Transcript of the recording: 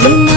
Mm -hmm.